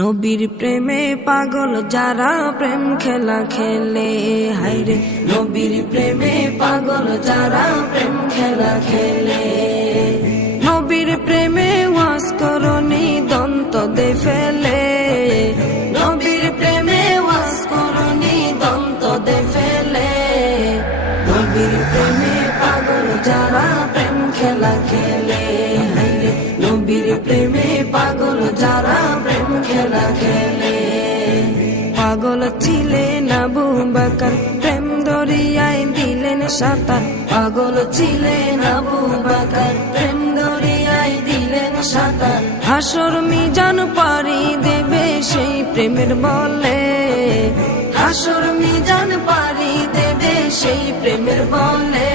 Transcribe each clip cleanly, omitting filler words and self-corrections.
নবীর প্রেমে পাগল যারা প্রেম খেলা খেলে, হায়রে নবীর প্রেমে পাগল যারা প্রেম খেলা খেলে। নবীর প্রেমে ওয়াজ করনি দন্ত দে ফেলে, নবীর প্রেমে ওয়াজ করনি দন্ত দে ফেলে। নবীর প্রেমে পাগল যারা প্রেম খেলা খেলে, হায়রে নবীর প্রেমে পাগল যারা প্রেম খেলা খেলে। পাগল ছিলেন আবু বকর, প্রেম দরিয়ায় দিলেন সাঁতার। পাগল ছিলেন আবু বকর, প্রেম দরিয়ায় দিলেন সাঁতার। হাসর মিজান পারি দেবে সেই প্রেমের বলে, হাসর মিজান পারি দেবে সেই প্রেমের বলে।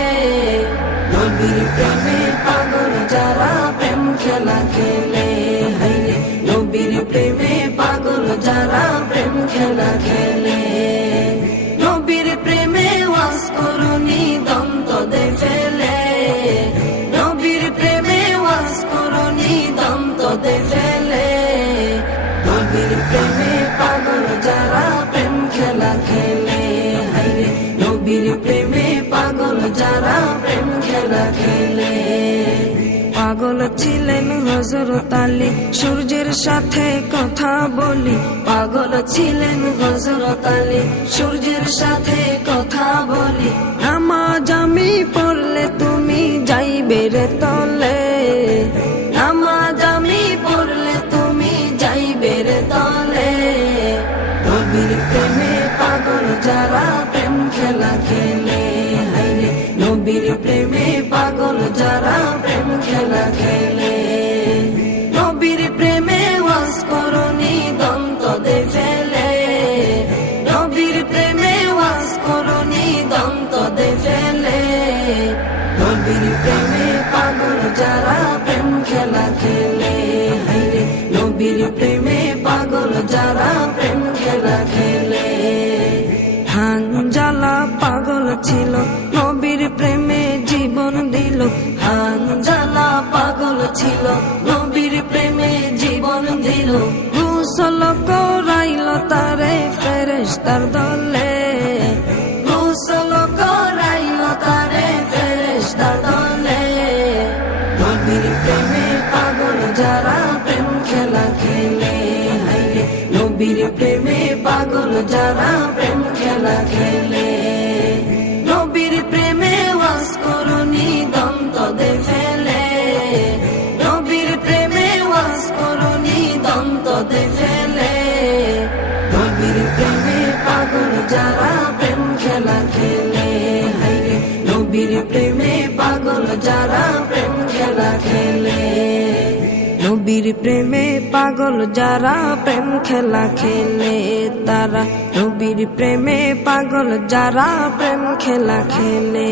নবীর প্রেমে পাগল যারা প্রেম খেলা খেলে, হায়রে নবীর প্রেমে পাগল যারা প্রেম খেলা খেলে। নবীর প্রেমে ওয়াজ করনি দন্ত দে ফেলে, নবীর প্রেমে ওয়াজ করনি দন্ত দে ফেলে। নবীর প্রেমে পাগল যারা প্রেম খেলা খেলে, হায়রে নবীর প্রেমে পাগল যারা প্রেম খেলা খেলে। পাগল ছিলেন হযরত আলী, সূর্যের সাথে কথা বলি। পাগল ছিলেন হযরত আলী, সূর্যের সাথে কথা বলি। নামাজ আমি পড়লে তুমি যাইবে রে তলে, নামাজ আমি পড়লে তুমি যাইবে রে তলে। নবীর প্রেমে পাগল যারা প্রেম খেলা খেলে, হায়রে নবীর প্রেমে পাগল যারা প্রেম খেলা খেলে। নবীর প্রেমে ওয়াজ করনি দন্ত দে ফেলে, নবীর প্রেমে ওয়াজ করনি দন্ত দে ফেলে। নবীর প্রেমে পাগল যারা প্রেম খেলা খেলে, হায়রে নবীর প্রেমে পাগল যারা প্রেম খেলা খেলে। হানজালা পাগল ছিল, নবীর প্রেমে জীবন দিল। হানজালা পাগল ছিল, নবীর প্রেমে জীবন দিল। গোসল করাইল তারে ফেরেশতার দলে, গোসল করাইল তারে ফেরেশতার দলে। নবীর প্রেমে পাগল যারা প্রেম খেলা খেলে, হায়রে নবীর প্রেমে পাগল যারা প্রেম খেলা খেলে। নবীর প্রেমে ওয়াজ করনি দন্ত দে ফেলে, নবীর প্রেমে ওয়াজ করনি দন্ত দে ফেলে। নবীর প্রেমে পাগল যারা প্রেম খেলা খেলে, হায়রে নবীর প্রেমে পাগল যারা প্রেম খেলা খেলে। নবীর প্রেমে পাগল যারা প্রেম খেলা খেলে, তারা নবীর প্রেমে পাগল যারা প্রেম খেলা খেলে।